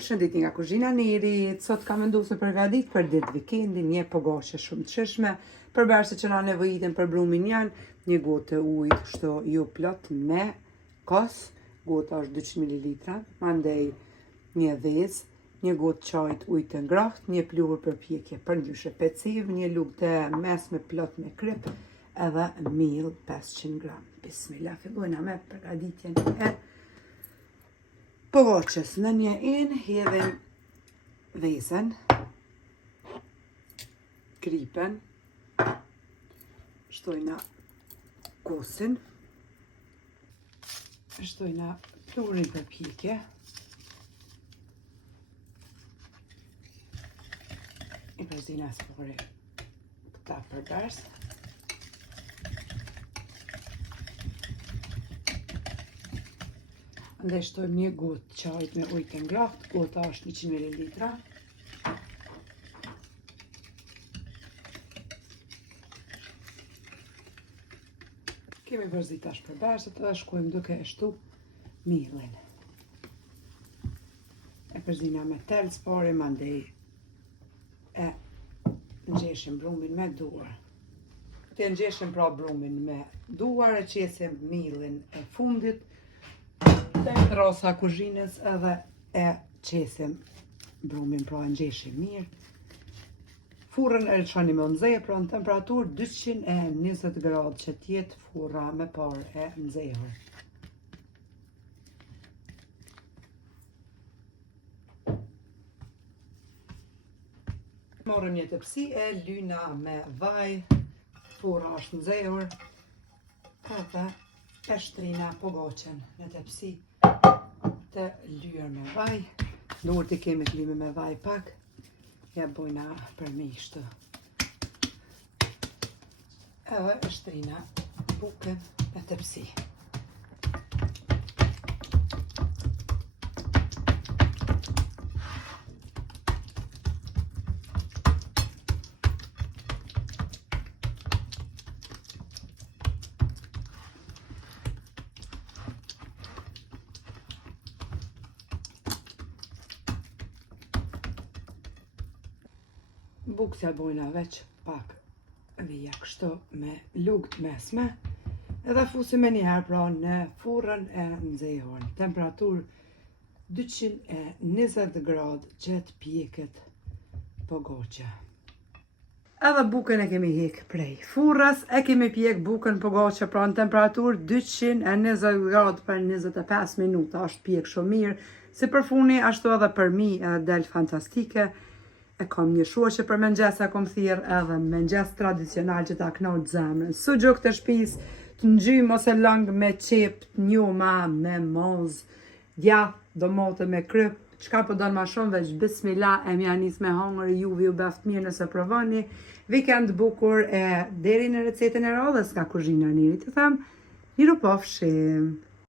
Përshëndetje nga kuzhina Neri. Sot kam vendosur të përgatit për ditë vikendin një pogaçe shumë të shishme. Përveç se që na nevojiten për brumin janë një gotë ujë kështu ju plot me kos, gota është 200 ml, mandej një dhez, një gotë çajt ujë të ngrohtë, një pluhur përpjekje për ndryshe peciv, një lugë të mesme plot me kryp, edhe miell 500 gram. Bismillah, fillojna me përgatitjen e pogaçes. Në një enë hedhim vezën, kripen, shtojna kosin, shtojna pluhurin përpjekje, i përzina spore këta përbers, ndaj shtojmë një gotë çajt me ujë të ngrohtë, gota është 100 ml. Kemi përzit tash përberset dhe shkojmë duke e shtu miellin. E përzina me tel spore, mandej e nxeshim brumin me duar. Të nxeshim pra brumin me duar, e qesim miellin e fundit, te rasa kuzhinës edhe e qesim brumin, pra nxeshim mirë. Furrën e lëshoni me nxehje, pra në temperaturë 220 gradë që tjetë furra me parë e nxehur. Morëm një tepsi e lyna me vaj, furra është nxehur, edhe e shtrina pogaçen në tepsi të lyer me vaj. Duhet të kemi të lyme me vaj pak, ja bojna përmishtë. Edhe e shtrina bukën në tepsi. Bukësja bojna veç pak vija kështu me lugë të mesme, edhe fusim e njëherë pra në furrën e nxehur, temperaturë 220 gradë që të pjeket pogaçja. Edhe bukën e kemi hek prej furrës, e kemi pjek bukën pogaçe pra në temperaturë 220 gradë për 25 minuta, është pjek shumë mirë, si për funi ashtu edhe për mi del fantastike. E kam një shoqe për mëngjes, e kam thirr edhe mëngjes tradicional që ta knoq zemrën. Suxhuk të shtëpis, të ngjym ose lang me qep, njoma me moz, djath, domate me kryp, çka po don më shumë veç bismillah e mja nis me hangër, juve ju beft mirë nëse provoni. Vikend bukur e deri në recetën e radhës nga kuzhina Neri, të them, miru pafshim.